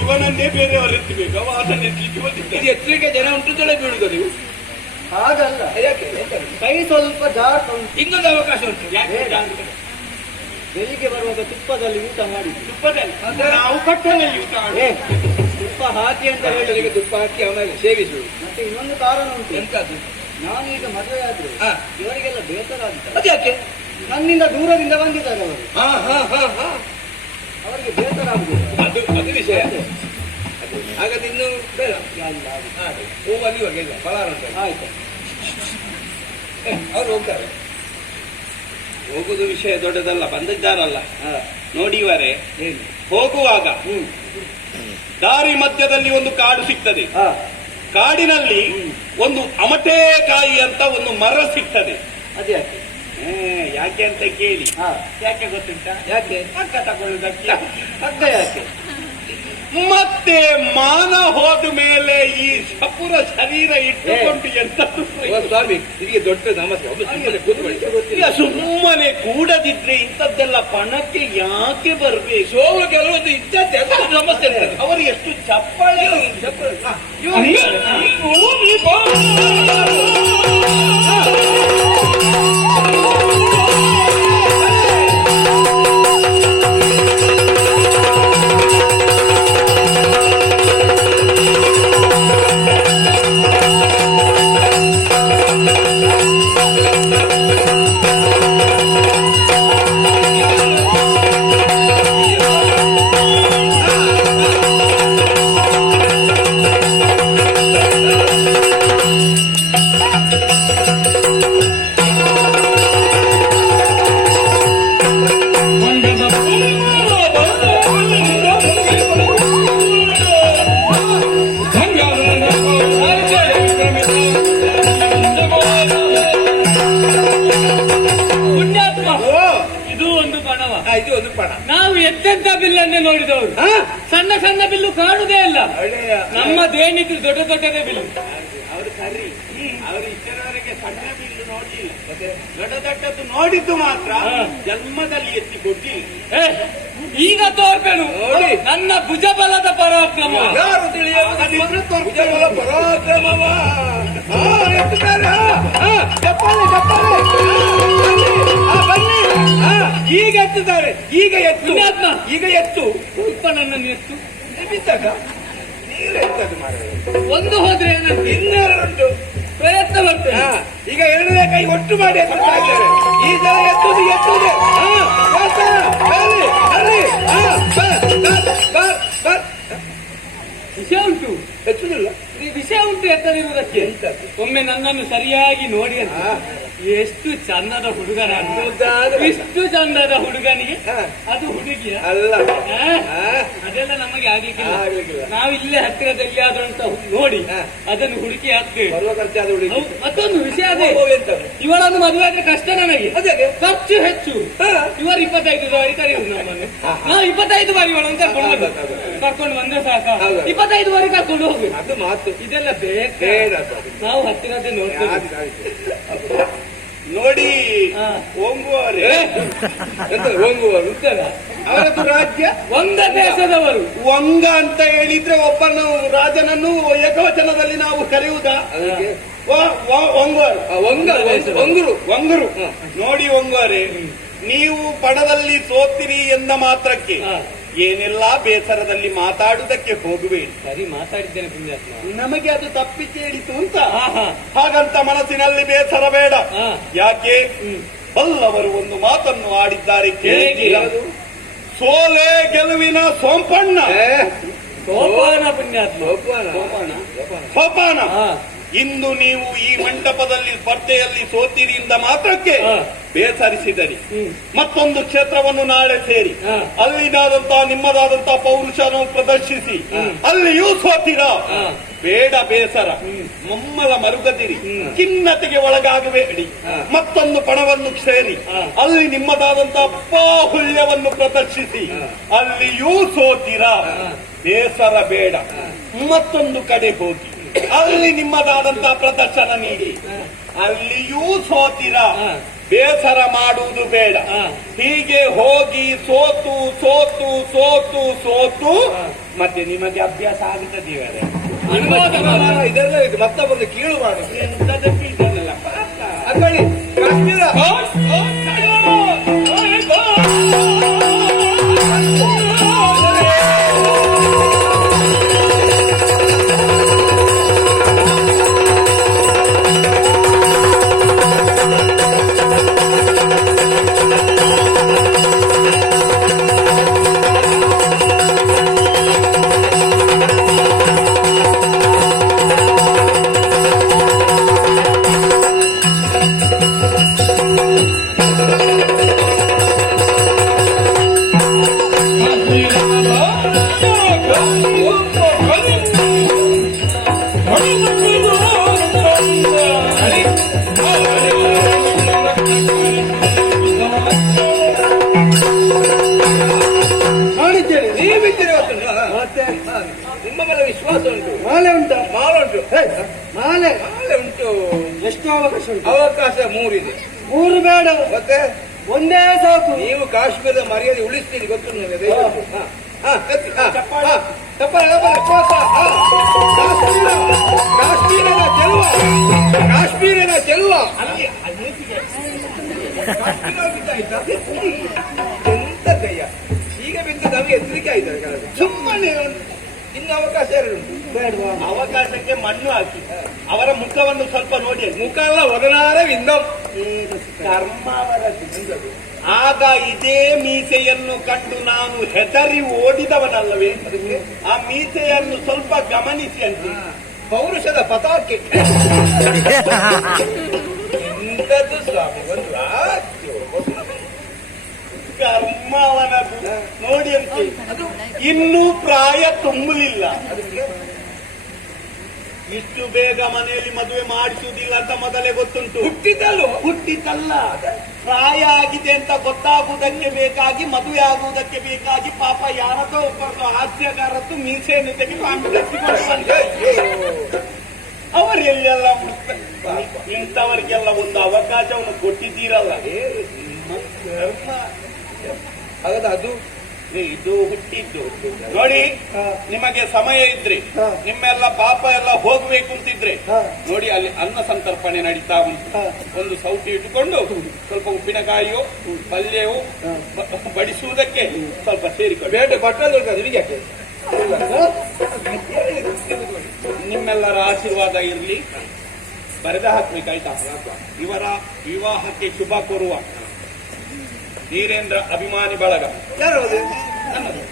ಇವನನ್ನೇ ಬೇರೆಯವರು ಎತ್ತಬೇಕು, ಅವ ಅದನ್ನು ಎತ್ತಲಿಕ್ಕೆ ಬಂದಿದ್ದ. ಎತ್ತಲಿಕ್ಕೆ ಜನ ಉಂಟು ತಲೆ ಬೀಳುದು ನೀವು. ಹಾಗಲ್ಲ, ಯಾಕೆ ಕೈ ಸ್ವಲ್ಪ ಜಾಸ್ತಿ ಉಂಟು. ಇನ್ನೊಂದು ಅವಕಾಶ ಉಂಟು. ಬೆಳಿಗ್ಗೆ ಬರುವಾಗ ತುಪ್ಪದಲ್ಲಿ ಊಟ ಮಾಡಿ. ತುಪ್ಪದಲ್ಲಿ ನಾವು ಕಟ್ಟದಲ್ಲಿ ಊಟ ಮಾಡಿ. ತುಪ್ಪ ಹಾಕಿ ಅಂತ ಹೇಳಿ, ತುಪ್ಪ ಹಾಕಿ ಆಮೇಲೆ ಸೇವಿಸುವುದು. ಮತ್ತೆ ಇನ್ನೊಂದು ಕಾರಣ ಉಂಟು. ಎಂತದ್ದು? ನಾನೀಗ ಮದುವೆ ಆದ್ರೆ ಇವರಿಗೆಲ್ಲ ಬೇಸರ ಆಗ್ತದೆ. ಅದ್ಯಾಕೆ? ನನ್ನಿಂದ ದೂರದಿಂದ ಬಂದಿದ್ದಾರೆ ಅವರು. ಅವರಿಗೆ ಬೇಸರ ಆಗುದಿಲ್ಲ. ಅದು ವಿಷಯ. ಹಾಗಾದ್ರೆ ಇನ್ನು ಬೇಡ. ಹೂವಲ್ಲಿ ಹೋಗಿಲ್ಲ, ಫಲಾರ ಆಯ್ತು. ಅವ್ರು ಹೋಗ್ತಾರೆ. ಹೋಗುದು ವಿಷಯ ದೊಡ್ಡದಲ್ಲ, ಬಂದಿದ್ದಾರಲ್ಲ ನೋಡಿವರೆ. ಹೋಗುವಾಗ ದಾರಿ ಮಧ್ಯದಲ್ಲಿ ಒಂದು ಕಾಡು ಸಿಗ್ತದೆ. ಕಾಡಿನಲ್ಲಿ ಒಂದು ಅಮಟೆಕಾಯಿ ಅಂತ ಒಂದು ಮರ ಸಿಗ್ತದೆ. ಅದ್ಯಾಕೆ? ಯಾಕೆ ಅಂತ ಕೇಳಿ. ಯಾಕೆ ಗೊತ್ತುಂಟಾ? ಯಾಕೆ? ಹಗ್ಗ ತಗೊಳ್ಳುದಕ್ಕೆ. ಹಗ್ಗ ಯಾಕೆ? ಮತ್ತೆ ಮಾನ ಹೋದ ಮೇಲೆ ಈ ಸಪುರ ಶರೀರ ಇಟ್ಟುಕೊಂಡು ಎಂತದ್ದು ಸ್ವಾಮಿ, ಇದಕ್ಕೆ ದೊಡ್ಡ ನಮಸ್ಕಾರ. ಸುಮ್ಮನೆ ಕೂಡದಿದ್ರೆ ಇಂಥದ್ದೆಲ್ಲ ಪಣಕ್ಕೆ ಯಾಕೆ ಬರ್ಬೇಕು? ಸೋಲು ಗೆಲ್ಲುವುದು ಇದ್ದದ್ದೇ ಸಮಸ್ಯೆ. ಅವರು ಎಷ್ಟು ಚಪ್ಪಾಳೆ ನಾವು ಎಂತೆಂತ ಬಿಲ್ಲನ್ನೇ ನೋಡಿದವರು. ಸಣ್ಣ ಸಣ್ಣ ಬಿಲ್ಲು ಕಾಣುದೇ ಇಲ್ಲ. ನಮ್ಮ ದೇನಿದ್ರು ದೊಡ್ಡ ದೊಡ್ಡದೇ ಬಿಲ್ಲು. ಅವರು ಸರಿ, ಅವರು ಇಷ್ಟರವರೆಗೆ ಸಣ್ಣ ಬಿಲ್ಲು ನೋಡಿಲ್ಲ, ದೊಡ್ಡ ದೊಡ್ಡದ್ದು ನೋಡಿದ್ದು ಮಾತ್ರ ಜನ್ಮದಲ್ಲಿ ಎತ್ತಿ ಕೊಟ್ಟಿಲ್ಲ. ಈಗ ತೋರ್ಬೇನು ನನ್ನ ಭುಜಬಲದ ಪರಾಕ್ರಮ. ಯಾರು ತಿಳಿಯುವುದು? ಭುಜಬಲ ಪರಾಕ್ರಮವ ಈಗ ಎತ್ತಿದ್ದಾರೆ. ಈಗ ಎತ್ತು, ಈಗ ಎತ್ತು. ಸ್ವಲ್ಪ ನನ್ನನ್ನು ಎತ್ತು. ಬಿದ್ದಾಗ ನೀರು ಎತ್ತದು ಮಾರ. ಒಂದು ಹೋದ್ರೆ ಇನ್ನೆರಡುಂಟು, ಪ್ರಯತ್ನ ಬರ್ತೇನೆ. ಈಗ ಎರಡನೇ ಕೈ ಒಟ್ಟು ಮಾಡಿ ಎತ್ತುತ್ತಾ ಇದ್ದಾರೆ. ಈ ಜನ ಎತ್ತುದು ಎತ್ತುವುದೇ. ವಿಷಯ ಉಂಟು, ಎತ್ತುದಿಲ್ಲ. ವಿಷಯ ಉಂಟು ಎತ್ತದಿರುವುದಕ್ಕೆ. ಒಮ್ಮೆ ನನ್ನನ್ನು ಸರಿಯಾಗಿ ನೋಡಿ ಅಂತ. ಎಷ್ಟು ಚಂದದ ಹುಡುಗನ, ಇಷ್ಟು ಚಂದದ ಹುಡುಗನಿಗೆ ಅದು ಹುಡುಗಿಯ ಅಲ್ಲ, ಅದೆಲ್ಲ ನಮಗೆ ಆಗ್ಲಿಕ್ಕಿಲ್ಲ. ನಾವು ಇಲ್ಲೇ ಹತ್ತಿರದಲ್ಲಿ ಆದ್ರೂ ಅಂತ ನೋಡಿ ಅದನ್ನು ಹುಡುಕಿ ಹಾಕ್ತೇವೆ. ಮತ್ತೊಂದು ವಿಷಯ ಅದೇ, ಇವಳನ್ನು ಮದುವೆ ಆದ್ರೆ ಕಷ್ಟ ನನಗೆ. ಖರ್ಚು ಹೆಚ್ಚು. ಇವರು 25 ಬಾರಿ ಕರೆಯುವುದು ನಮ್ಮನ್ನು. ನಾವು 25 ಬಾರಿ ಇವಳನ್ನು ಕರ್ಕೊಂಡು ಬಂದ್ರೆ ಸಾಕ. 25 ಬಾರಿ ಕರ್ಕೊಂಡು ಹೋಗುದು. ಅದು ಮಾತು. ಇದೆಲ್ಲ ಬೇಡ. ನಾವು ಹತ್ತಿರದೇ ನೋಡ್ತೇವೆ. ನೋಡಿ ಓಂಗುವವರೇ, ಓಂಗುವರು ಅವರದ್ದು ರಾಜ್ಯ ವಂಗ ದೇಶದವರು. ವಂಗ ಅಂತ ಹೇಳಿದ್ರೆ ಒಬ್ಬನು ರಾಜನನ್ನು ಏಕವಚನದಲ್ಲಿ ನಾವು ಕರೆಯುವುದಾ? ವಂಗರು. ನೋಡಿ ವಂಗವರೇ, ನೀವು ಪಣದಲ್ಲಿ ಸೋತಿರಿ ಎಂದ ಮಾತ್ರಕ್ಕೆ ಏನೆಲ್ಲಾ ಬೇಸರದಲ್ಲಿ ಮಾತಾಡುವುದಕ್ಕೆ ಹೋಗಬೇಡಿ. ಸರಿ, ಮಾತಾಡಿದ್ದೇನೆ ಪುಣ್ಯಾತ್ಮ. ನಮಗೆ ಅದು ತಪ್ಪಿ ಕೇಳಿತು ಅಂತ ಹಾಗಂತ ಮನಸ್ಸಿನಲ್ಲಿ ಬೇಸರ ಬೇಡ. ಯಾಕೆ? ಬಲ್ಲವರು ಒಂದು ಮಾತನ್ನು ಆಡಿದ್ದಾರೆ, ಕೇಳಿದ್ದೀರಾ? ಸೋಲೆ ಗೆಲುವಿನ ಸೋಂಪಣ್ಣ. ಸೋಪಾನ ಪುಣ್ಯಾತ್ಮ, ಸೋಪಾನ. ಇಂದು ನೀವು ಈ ಮಂಟಪದಲ್ಲಿ ಸ್ಪರ್ಧೆಯಲ್ಲಿ ಸೋತಿರಿಯಿಂದ ಮಾತ್ರಕ್ಕೆ ಬೇಸರಿಸಿದರಿ. ಮತ್ತೊಂದು ಕ್ಷೇತ್ರವನ್ನು ನಾಳೆ ಸೇರಿ ಅಲ್ಲಿನಾದಂತಹ ನಿಮ್ಮದಾದಂತಹ ಪೌರುಷವನ್ನು ಪ್ರದರ್ಶಿಸಿ ಅಲ್ಲಿಯೂ ಸೋತಿರ. ಬೇಡ ಬೇಸರ, ಮಮ್ಮಲ ಮರುಗದಿರಿ, ಖಿನ್ನತೆಗೆ ಒಳಗಾಗಬೇಡಿ. ಮತ್ತೊಂದು ಪಣವನ್ನು ಸೇರಿ ಅಲ್ಲಿ ನಿಮ್ಮದಾದಂತಹ ಬಾಹುಲ್ಯವನ್ನು ಪ್ರದರ್ಶಿಸಿ ಅಲ್ಲಿಯೂ ಸೋತಿರ. ಬೇಸರ ಬೇಡ, ಮತ್ತೊಂದು ಕಡೆ ಹೋಗಿ ಅಲ್ಲಿ ನಿಮ್ಮದಾದಂತಹ ಪ್ರದರ್ಶನ ನೀಡಿ ಅಲ್ಲಿಯೂ ಸೋತಿರ. ಬೇಸರ ಮಾಡುವುದು ಬೇಡ. ಹಾ. ಹೀಗೆ ಹೋಗಿ ಸೋತು ಸೋತು ಸೋತು ಸೋತು ಮತ್ತೆ ನಿಮಗೆ ಅಭ್ಯಾಸ ಆಗುತ್ತದೆ ಇವರೇ. ಇದೆಲ್ಲ ಇದು ಮತ್ತೊಬ್ಬರು ಕೀಳು ಮಾಡಿ ಎಂತದಕ್ಕೆ ಇದನ್ನೆಲ್ಲ ಅಕ್ಕಳಿ ಕಾಶ್ಮೀರ ಮಾಡಿದ್ದೇನೆ. ನೀವಿದ್ದೀರಿ ಇವತ್ತು. ಮತ್ತೆ ನಿಮ್ಮ ಮೇಲೆ ವಿಶ್ವಾಸ ಉಂಟು. ಮಾಲೆ ಉಂಟಾ? ಮಾಲೆ ಉಂಟು. ಮಾಲೆ ಮಾಲೆ ಉಂಟು. ಎಷ್ಟು ಅವಕಾಶ ಉಂಟು? ಅವಕಾಶ 3 ಇದೆ. 3 ಬೇಡ, ಮತ್ತೆ ಒಂದೇ ಸಾಕು. ನೀವು ಕಾಶ್ಮೀರದ ಮರ್ಯಾದೆ ಉಳಿಸ್ತೀರಿ ಗೊತ್ತು ನನಗೆ. ದಯವಿಟ್ಟು. ಎತ್ತಿ. ಚಪ್ಪಾಳೆ. ಚಪ್ಪಾಳೆ. ಕಾಶ್ಮೀರದ ಚೆಲುವ. ಕಾಶ್ಮೀರದ ಚೆಲುವ. ಎಂತದ್ದಯ್ಯ ಈಗ ಬಿದ್ದು ನಮಗೆ ಎತ್ತರಿಕೆ ಆಯ್ತದೆ ಕೆಳಗೆ. ಸುಮ್ಮನೆ ಇನ್ನು ಅವಕಾಶ 2 ಉಂಟು. ಬೇಡವಾ? ಅವಕಾಶಕ್ಕೆ ಮಣ್ಣು ಹಾಕಿ ಅವರ ಮುಖವನ್ನು ಸ್ವಲ್ಪ ನೋಡಿ. ಮುಖ ಎಲ್ಲ ಒದನಾರೆ ವಿಂದಂ ಕರ್ಮಾವರದ್ದು. ಆಗ ಇದೇ ಮೀಸೆಯನ್ನು ಕಂಡು ನಾನು ಹೆದರಿ ಓಡಿದವನಲ್ಲವೇ? ಆ ಮೀಸೆಯನ್ನು ಸ್ವಲ್ಪ ಗಮನಿಸಿ ಅಂತ. ಪೌರುಷದ ಪತಾಕೆ. ಎಂತದ್ದು ಸ್ವಾಮಿ ಒಂದು ರಾಜ್ಯ. ಕರ್ಮಾವನದ್ದು ನೋಡಿ ಅಂತೆ. ಇನ್ನೂ ಪ್ರಾಯ ತುಂಬಲಿಲ್ಲ. ಇಷ್ಟು ಬೇಗ ಮನೆಯಲ್ಲಿ ಮದುವೆ ಮಾಡಿಸುವುದಿಲ್ಲ ಅಂತ ಮೊದಲೇ ಗೊತ್ತುಂಟು. ಹುಟ್ಟಿದ್ದಲ್ಲ, ಪ್ರಾಯ ಆಗಿದೆ ಅಂತ ಗೊತ್ತಾಗುವುದಕ್ಕೆ ಬೇಕಾಗಿ ಮದುವೆ ಆಗುವುದಕ್ಕೆ ಬೇಕಾಗಿ ಪಾಪ ಯಾರದೋ ಒಬ್ಬರದು ಹಾಸ್ಯಗಾರದ್ದು ಮೀಸೆಯನ್ನು ತೆಗೆದು ಅವರೆಲ್ಲೆಲ್ಲ ಇಂಥವರಿಗೆಲ್ಲ ಒಂದು ಅವಕಾಶವನ್ನು ಕೊಟ್ಟಿದ್ದೀರಲ್ಲ. ಹಾಗಾದ್ರೆ ಅದು ಇದು ಹುಟ್ಟಿದ್ದು ನೋಡಿ. ನಿಮಗೆ ಸಮಯ ಇದ್ರೆ ನಿಮ್ಮೆಲ್ಲ ಪಾಪ ಎಲ್ಲ ಹೋಗ್ಬೇಕು ಅಂತಿದ್ರೆ ನೋಡಿ, ಅಲ್ಲಿ ಅನ್ನ ಸಂತರ್ಪಣೆ ನಡೀತಾ ಉಂಟು. ಒಂದು ಸೌಟಿ ಇಟ್ಟುಕೊಂಡು ಸ್ವಲ್ಪ ಉಪ್ಪಿನಕಾಯಿಯೋ ಪಲ್ಯವೋ ಬಡಿಸುವುದಕ್ಕೆ ಸ್ವಲ್ಪ ಸೇರಿಕೊಂಡು ಬೇಟೆ ಬಟ್ಟಲು ಯಾಕೆ ನಿಮ್ಮೆಲ್ಲರ ಆಶೀರ್ವಾದ ಇರಲಿ. ಬರೆದ ಹಾಕ್ಬೇಕಾಯ್ತಾ? ಇವರ ವಿವಾಹಕ್ಕೆ ಶುಭ ಕೋರುವ ವೀರೇಂದ್ರ ಅಭಿಮಾನಿ ಬಳಗ. ಯಾರು ನನ್ನದು.